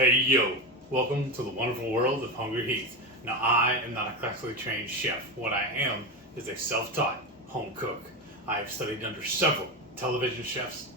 Hey yo, welcome to the wonderful world of HungryHeath. Now I am not a classically trained chef. What I am is a self-taught home cook. I have studied under several television chefs.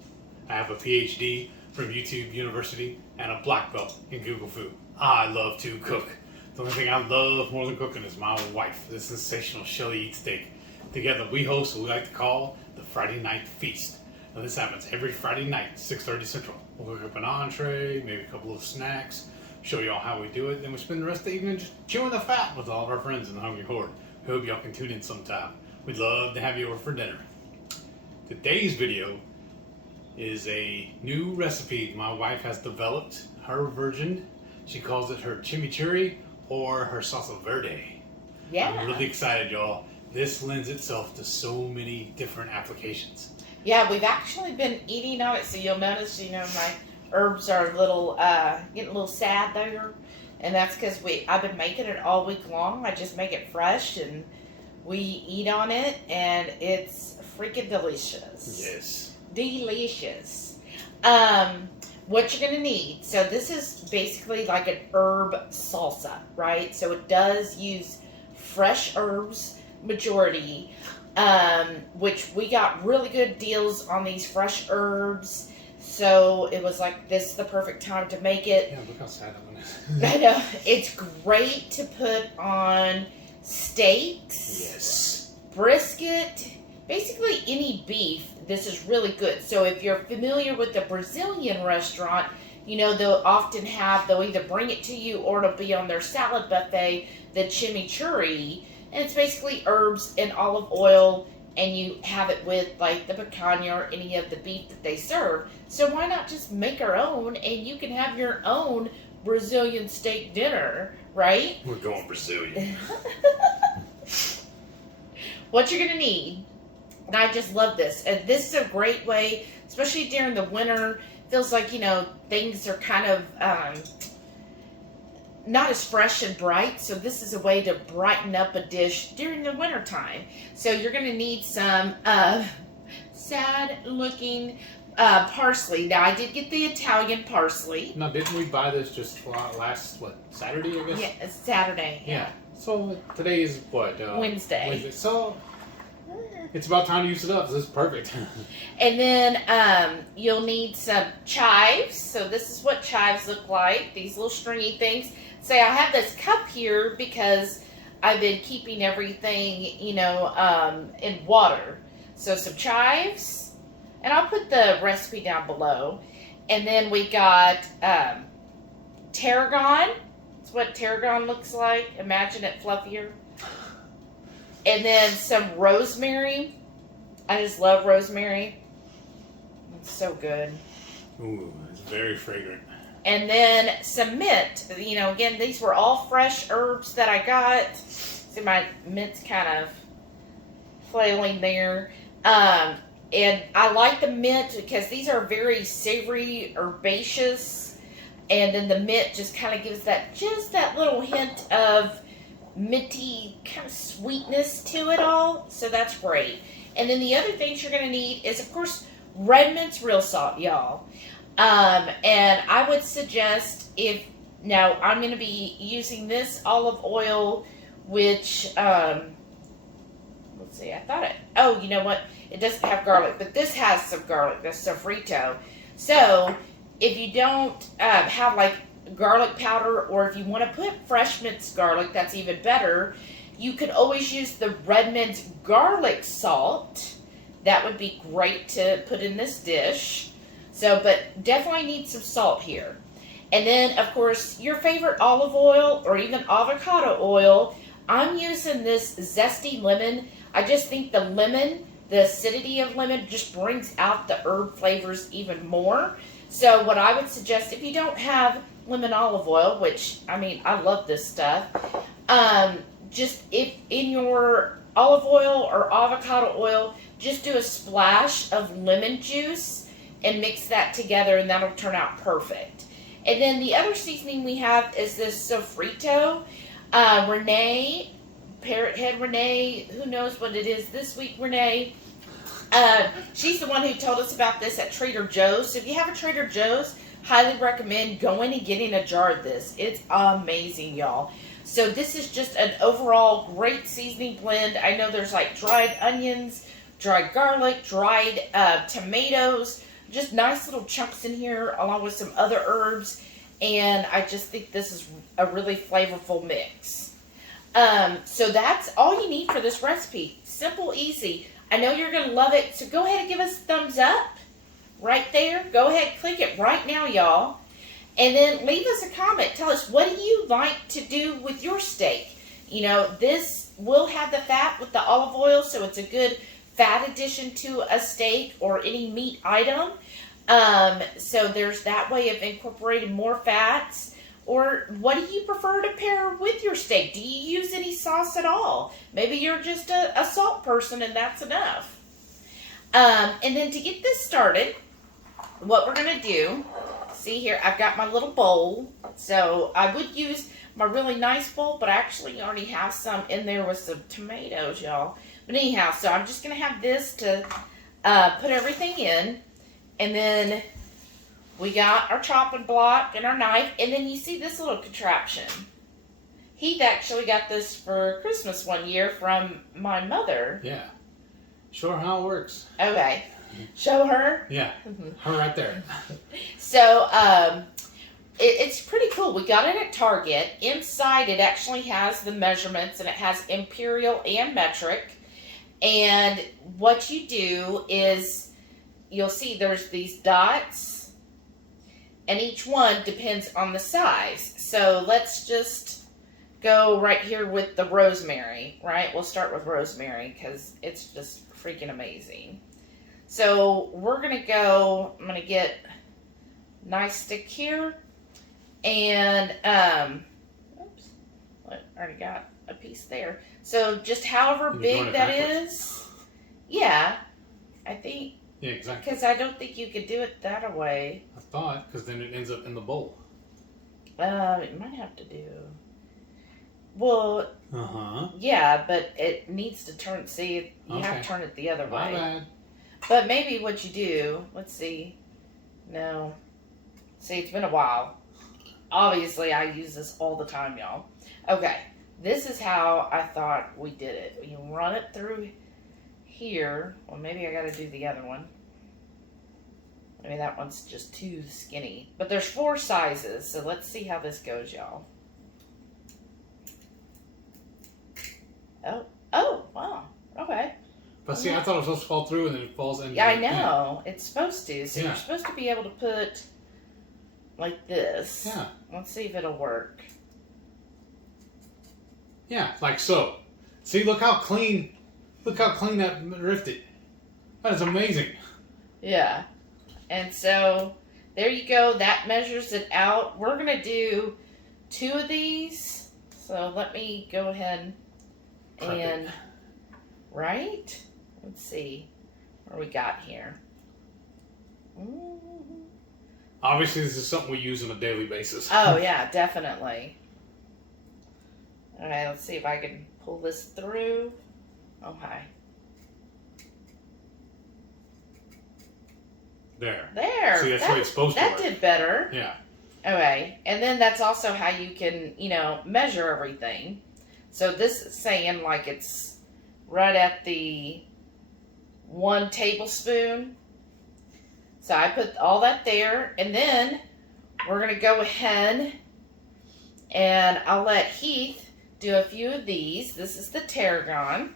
I have a PhD from YouTube University and a black belt in Google Food. I love to cook. The only thing I love more than cooking is my wife, the sensational Shelly Eat Steak. Together we host what we like to call the Friday Night Feast. Now this happens every Friday night, 6:30 Central. We'll cook up an entree, maybe a couple of snacks, show y'all how we do it, then we spend the rest of the evening just chewing the fat with all of our friends in the Hungry Horde. We hope y'all can tune in sometime. We'd love to have you over for dinner. Today's video is a new recipe my wife has developed, her version. She calls it her Chimichurri or her Salsa Verde. Yeah. I'm really excited, y'all. This lends itself to so many different applications. Yeah, we've actually been eating on it, so you'll notice, my herbs are a little, getting a little sad there. And that's because I've been making it all week long. I just make it fresh, and we eat on it, and it's freaking delicious. Yes. Delicious. What you're going to need. So this is basically like an herb salsa, right? So it does use fresh herbs, majority. Which we got really good deals on these fresh herbs, so it was like this is the perfect time to make it. Yeah, look how sad that one is. I know. It's great to put on steaks, Yes, brisket, basically any beef. This is really good. So if you're familiar with the Brazilian restaurant, they'll either bring it to you or it'll be on their salad buffet, the chimichurri. And it's basically herbs and olive oil, and you have it with like the picanha or any of the beef that they serve. So why not just make our own, and you can have your own Brazilian steak dinner, right? we're going Brazilian. What you're going to need, and I just love this, and this is a great way, especially during the winter, feels like, things are kind of not as fresh and bright, so this is a way to brighten up a dish during the winter time. So you're going to need some sad looking parsley. Now I did get the Italian parsley. Now, didn't we buy this just last, Saturday, I guess? Yeah, it's Saturday. Yeah. So today is what? Wednesday. So it's about time to use it up. So this is perfect. And then you'll need some chives. So this is what chives look like. These little stringy things. Say I have this cup here because I've been keeping everything, in water. So some chives, and I'll put the recipe down below. And then we got tarragon. That's what tarragon looks like. Imagine it fluffier. And then some rosemary. I just love rosemary. It's so good. Ooh, it's very fragrant. And then some mint. Again, these were all fresh herbs that I got. See, my mint's kind of flailing there. And I like the mint because these are very savory, herbaceous. And then the mint just kind of gives that little hint of minty kind of sweetness to it all. So that's great. And then the other things you're going to need is, of course, Redmond's real salt, y'all. And I would suggest now I'm going to be using this olive oil, which, let's see, you know what? It doesn't have garlic, but this has some garlic, the Sofrito. So if you don't have like garlic powder, or if you want to put fresh minced garlic, that's even better. You could always use the Redmond's garlic salt. That would be great to put in this dish. So, but definitely need some salt here. And then, of course, your favorite olive oil or even avocado oil. I'm using this zesty lemon. I just think the lemon, the acidity of lemon, just brings out the herb flavors even more. So what I would suggest, if you don't have lemon olive oil, which, I love this stuff, just if in your olive oil or avocado oil, just do a splash of lemon juice and mix that together, and that'll turn out perfect. And then the other seasoning we have is this Sofrito. Renee, Parrot Head Renee, who knows what it is this week, Renee. She's the one who told us about this at Trader Joe's. So if you have a Trader Joe's, highly recommend going and getting a jar of this. It's amazing, y'all. So this is just an overall great seasoning blend. I know there's like dried onions, dried garlic, dried tomatoes, just nice little chunks in here along with some other herbs. And I just think this is a really flavorful mix. So that's all you need for this recipe. Simple, easy. I know you're going to love it. So go ahead and give us a thumbs up right there. Go ahead, click it right now, y'all. And then leave us a comment. Tell us, what do you like to do with your steak? You know, this will have the fat with the olive oil, so it's a good fat addition to a steak or any meat item. So there's that way of incorporating more fats. Or what do you prefer to pair with your steak? Do you use any sauce at all? Maybe you're just a salt person and that's enough. And then to get this started, what we're going to do, see here, I've got my little bowl. So I would use my really nice bowl, but I actually already have some in there with some tomatoes, y'all. But anyhow, so I'm just going to have this to put everything in. And then we got our chopping block and our knife. And then you see this little contraption. Heath actually got this for Christmas one year from my mother. Yeah. Show her how it works. Okay. Show her? Yeah. Her right there. So, it's pretty cool. We got it at Target. Inside, it actually has the measurements, and it has imperial and metric. And what you do is, you'll see there's these dots, and each one depends on the size. So let's just go right here with the rosemary, right? We'll start with rosemary because it's just freaking amazing. So we're going to go, I'm going to get a nice stick here. And, oops, I already got a piece there. So just however big that is. Yeah, I think. Yeah, exactly. Because I don't think you could do it that way. I thought, because then it ends up in the bowl. It might have to do. Well, yeah, but it needs to turn, see, you have to turn it the other way. My bad. But maybe what you do, let's see. No. See, it's been a while. Obviously, I use this all the time, y'all. Okay, this is how I thought we did it. You run it through here. Well, maybe I got to do the other one. Maybe that one's just too skinny. But there's 4 sizes, so let's see how this goes, y'all. Oh, wow. Okay. But see, I thought it was supposed to fall through and then it falls in. Yeah, I know. It's supposed to. So yeah. You're supposed to be able to put like this. Yeah. Let's see if it'll work. Yeah, like so. See, look how clean that rifted. That is amazing. Yeah. And so, there you go. That measures it out. We're going to do 2 of these. So, let me go ahead and... Right? Let's see what we got here. Obviously, this is something we use on a daily basis. Oh, yeah, definitely. Alright, let's see if I can pull this through. Okay. There. There. See, that's the way it's supposed to work. That did better. Yeah. Okay. And then that's also how you can, measure everything. So this is saying like it's right at the 1 tablespoon. So I put all that there. And then we're going to go ahead and I'll let Heath do a few of these. This is the Tarragon.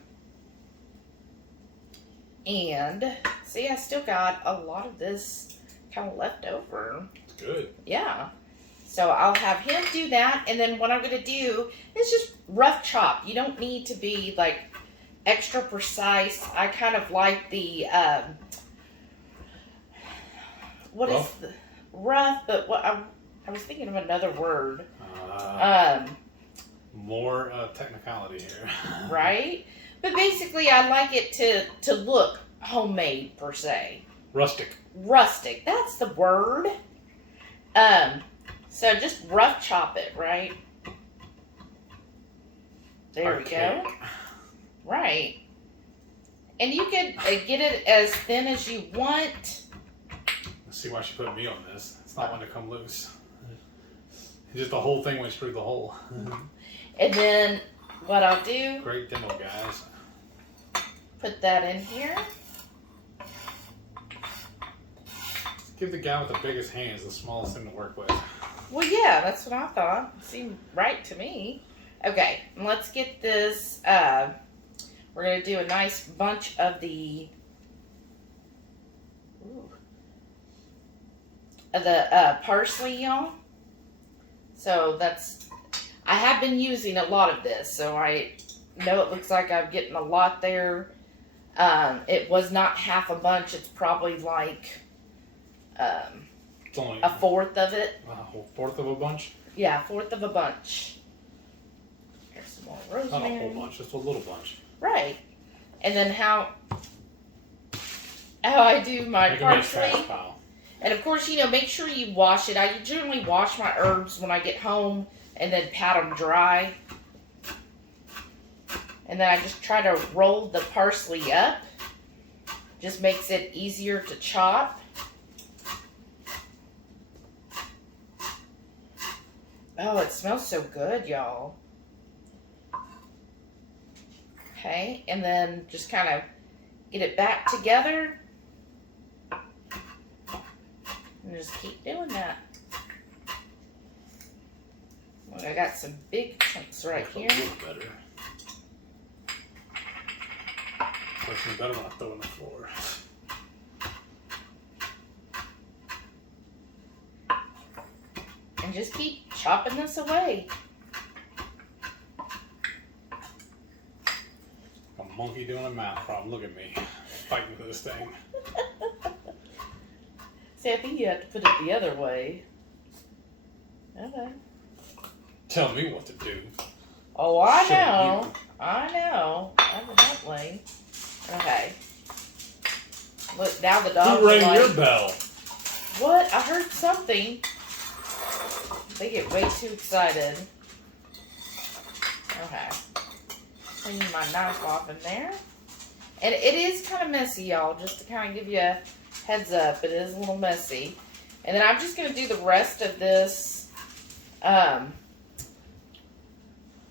And see, I still got a lot of this kind of left over. Good. Yeah. So I'll have him do that. And then what I'm going to do is just rough chop. You don't need to be like extra precise. I kind of like the, rough? Is the rough, but what I was thinking of another word. More technicality here. Right? But basically I like it to look homemade per se. Rustic. Rustic. That's the word. So just rough chop it, right? There we go. Right. And you can get it as thin as you want. Let's see why she put me on this. It's not wanting to come loose. Just the whole thing went through the hole. And then what I'll do... Great demo, guys. Put that in here. Give the guy with the biggest hands the smallest thing to work with. Well, yeah, that's what I thought. It seemed right to me. Okay, let's get this. We're going to do a nice bunch of the... parsley, y'all. So that's... I have been using a lot of this, so I know it looks like I'm getting a lot there. It was not half a bunch. It's probably like It's only a fourth of it. A whole fourth of a bunch? Yeah, a fourth of a bunch. Here's some more rosemary. Not a whole bunch, just a little bunch. Right. And then how I do my parsley. And of course, make sure you wash it. I generally wash my herbs when I get home and then pat them dry. And then I just try to roll the parsley up. Just makes it easier to chop. Oh, it smells so good, y'all. Okay, and then just kind of get it back together. And just keep doing that. Look, I got some big chunks right here. A little better. Looks better when I throw it on the floor. And just keep chopping this away. A monkey doing a math problem. Look at me. Fighting with this thing. See, I think you have to put it the other way. Okay. Tell me what to do. Oh, I know. I know. Evidently. Okay. Look, now the dog. Who rang your bell? What? I heard something. They get way too excited. Okay. Cleaning my knife off in there. And it is kind of messy, y'all. Just to kind of give you a heads up. It is a little messy. And then I'm just going to do the rest of this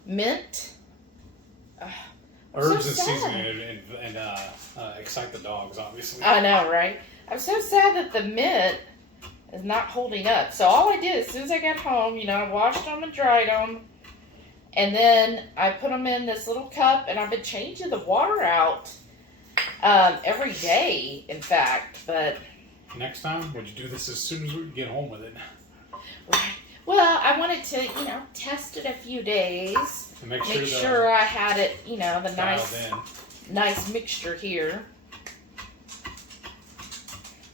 mint. Herbs and seasoning and excite the dogs, obviously. I know, right? I'm so sad that the mint is not holding up. So all I did as soon as I got home, I washed them and dried them. And then I put them in this little cup, and I've been changing the water out every day, in fact. But next time, would you do this as soon as we get home with it? Well, I wanted to, test it a few days. And make sure I had it, the nice mixture here.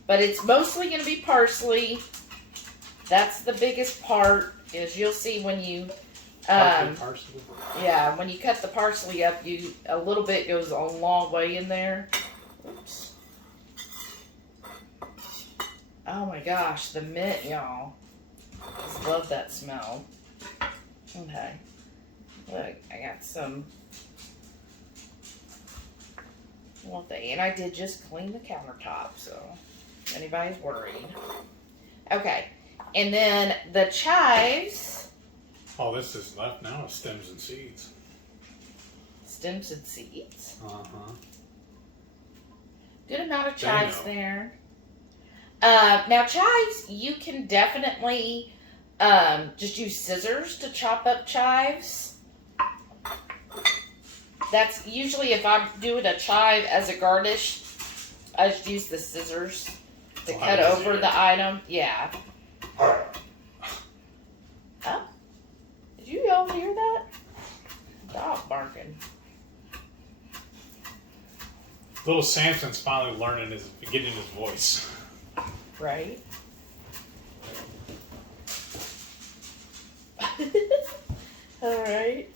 But it's mostly going to be parsley. That's the biggest part, is you'll see when you... parsley? Yeah, when you cut the parsley up, a little bit goes a long way in there. Oops. Oh my gosh, the mint, y'all. Just love that smell. Okay. Look, I got some little thing. And I did just clean the countertop, so if anybody's worried. Okay. And then the chives. All this is left now is stems and seeds. Stems and seeds? Uh-huh. Good amount of chives there. Now, chives, you can definitely just use scissors to chop up chives. That's usually, if I'm doing a chive as a garnish, I just use the scissors to cut over the item. Yeah. Oh. Did you all hear that? Dog barking. Little Samson's finally getting his voice. Right? Alright.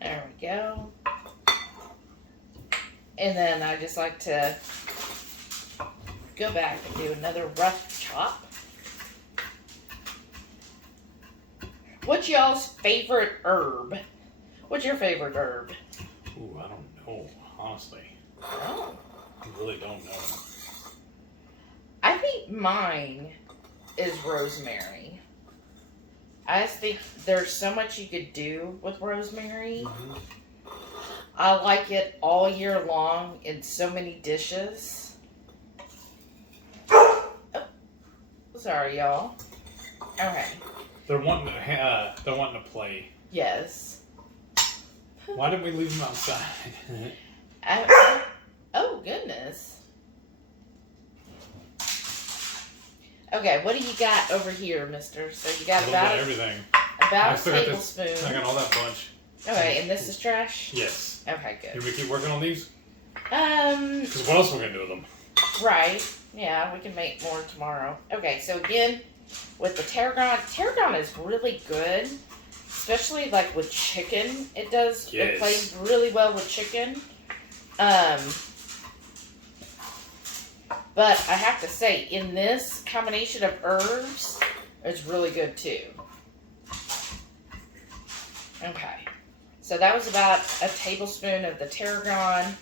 There we go. And then I just like to go back and do another rough chop. What's y'all's favorite herb? What's your favorite herb? Ooh, I don't know, honestly. Oh. I really don't know. I think think mine is rosemary. I just think there's so much you could do with rosemary. Mm-hmm. I like it all year long in so many dishes. Oh, sorry, y'all. Okay. They're wanting to play. Yes. Why didn't we leave them outside? Oh, goodness. Okay, what do you got over here, mister? So you got about everything. About a tablespoon. I got all that bunch. Okay, and this is trash? Yes. Okay, good. Can we keep working on these? Because what else are we going to do with them? Right. Yeah, we can make more tomorrow. Okay, so again, with the tarragon. Tarragon is really good, especially like with chicken. It does. Yes. It plays really well with chicken. But I have to say, in this combination of herbs, it's really good too. Okay, so that was about a tablespoon of the tarragon.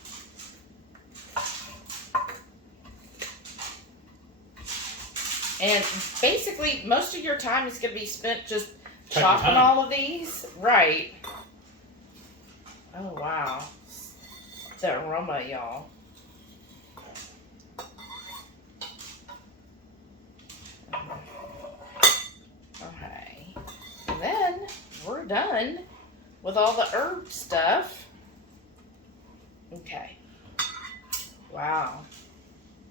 And basically, most of your time is going to be spent just chopping all of these. Right. Oh, wow. The aroma, y'all. Okay. And then we're done with all the herb stuff. Okay. Wow.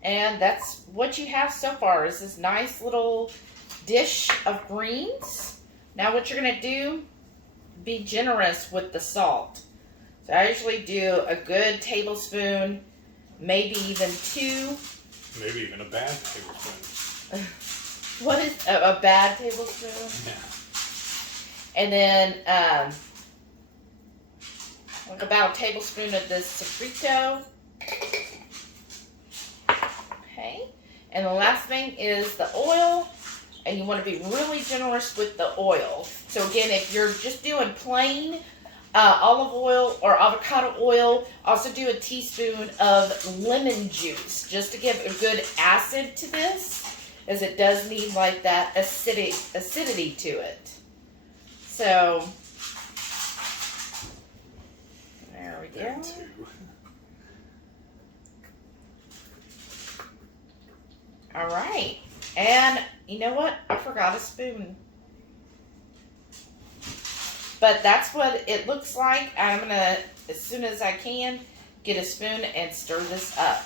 And that's what you have so far is this nice little dish of greens. Now what you're going to do, be generous with the salt. So I usually do a good tablespoon, maybe even 2. Maybe even a bad tablespoon. What is a bad tablespoon? Yeah. And then like about a tablespoon of this Sofrito. Okay. And the last thing is the oil. And you want to be really generous with the oil. So again, if you're just doing plain olive oil or avocado oil, also do a teaspoon of lemon juice just to give a good acid to this, as it does need like that acidity to it. So there we go. All right. And you know what? I forgot a spoon. But that's what it looks like. I'm going to, as soon as I can, get a spoon and stir this up.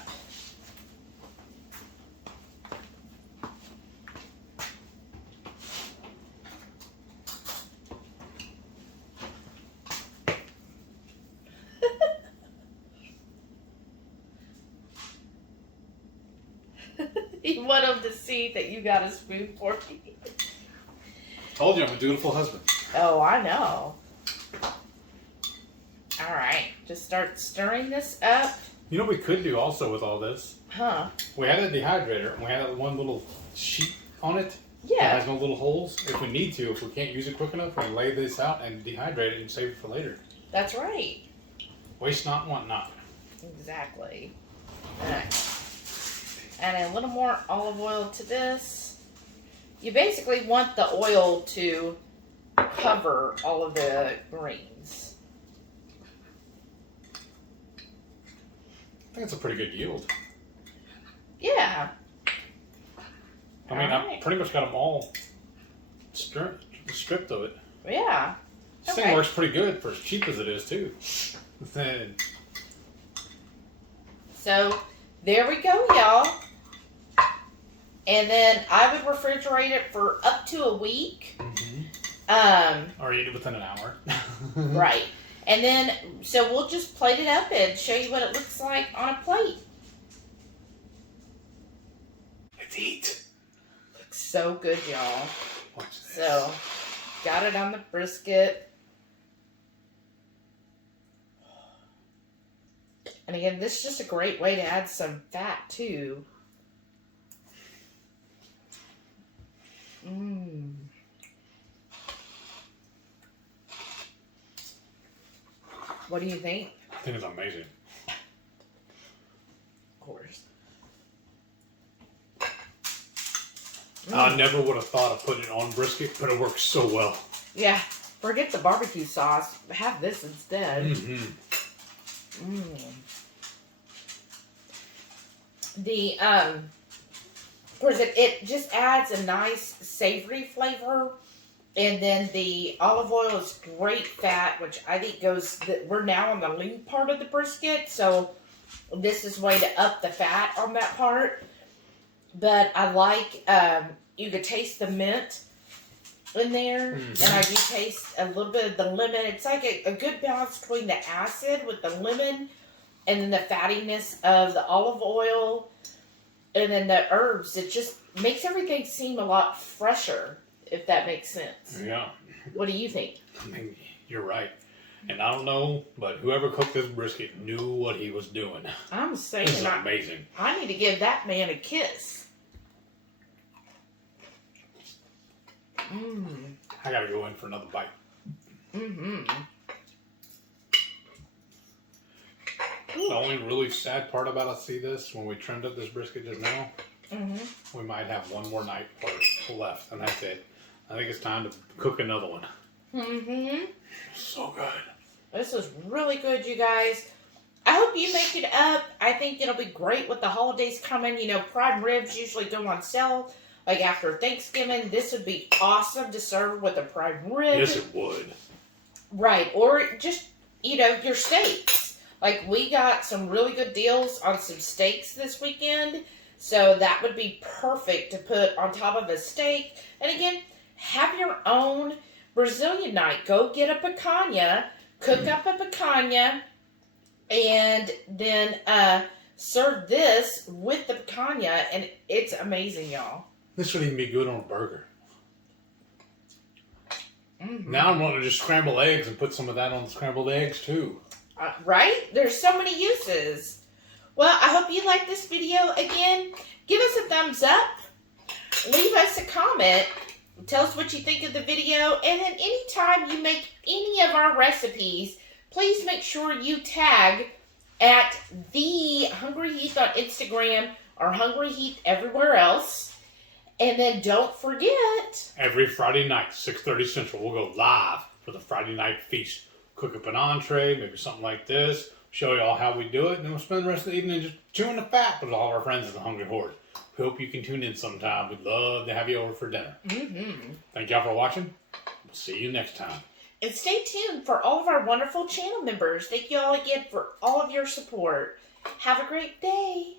You want them to see that you got a spoon for me. Told you I'm a dutiful husband. Oh, I know. All right, just start stirring this up. You know what we could do also with all this? Huh? We had a dehydrator, and we had that one little sheet on it. Yeah. It has no little holes. If we need to, if we can't use it quick enough, we can lay this out and dehydrate it and save it for later. That's right. Waste not, want not. Exactly. All right. Add a little more olive oil to this. You basically want the oil to cover all of the greens. I think it's a pretty good yield. Yeah. I mean, I pretty much got them all stripped of it. Yeah. This thing works pretty good for as cheap as it is, too. So, there we go, y'all. And then I would refrigerate it for up to a week. Mm-hmm. Or eat it within an hour. Right. And then, so we'll just plate it up and show you what it looks like on a plate. Let's eat. Looks so good, y'all. Watch this. So, got it on the brisket. And again, this is just a great way to add some fat, too. Mmm. What do you think? I think it's amazing. Of course. I never would have thought of putting it on brisket, but it works so well. Yeah. Forget the barbecue sauce. Have this instead. The of course it just adds a nice savory flavor, and then the olive oil is great fat, which I think we're now on the lean part of the brisket, so this is way to up the fat on that part. But I like you could taste the mint in there, and I do taste a little bit of the lemon. It's like a good balance between the acid with the lemon and then the fattiness of the olive oil and then the herbs. It just makes everything seem a lot fresher, if that makes sense. Yeah. What do you think? I mean, you're right. And I don't know, but whoever cooked this brisket knew what he was doing. I'm saying this is amazing. I need to give that man a kiss. I gotta go in for another bite. The only really sad part about us see this, when we trimmed up this brisket just now, we might have one more night left, and that's it. I think it's time to cook another one. So good. This is really good, you guys. I hope you make it up. I think it'll be great with the holidays coming. You know, prime ribs usually go on sale like after Thanksgiving. This would be awesome to serve with a prime rib. Yes, it would. Right, or just, you know, your steaks. Like, we got some really good deals on some steaks this weekend, so that would be perfect to put on top of a steak. And again, have your own Brazilian night. Go get a picanha, cook up a picanha, and then serve this with the picanha, and it's amazing, y'all. This would even be good on a burger. Now I'm wanting to just scramble eggs and put some of that on the scrambled eggs too. Right? There's so many uses. Well, I hope you like this video. Again, give us a thumbs up. Leave us a comment. Tell us what you think of the video. And then anytime you make any of our recipes, please make sure you tag at the HungryHeath on Instagram or HungryHeath everywhere else. And then don't forget, every Friday night, 6:30 Central, we'll go live for the Friday night feast. Cook up an entree, maybe something like this. Show you all how we do it. And then we'll spend the rest of the evening just chewing the fat with all of our friends at the Hungry Horde. We hope you can tune in sometime. We'd love to have you over for dinner. Thank y'all for watching. We'll see you next time. And stay tuned for all of our wonderful channel members. Thank you all again for all of your support. Have a great day.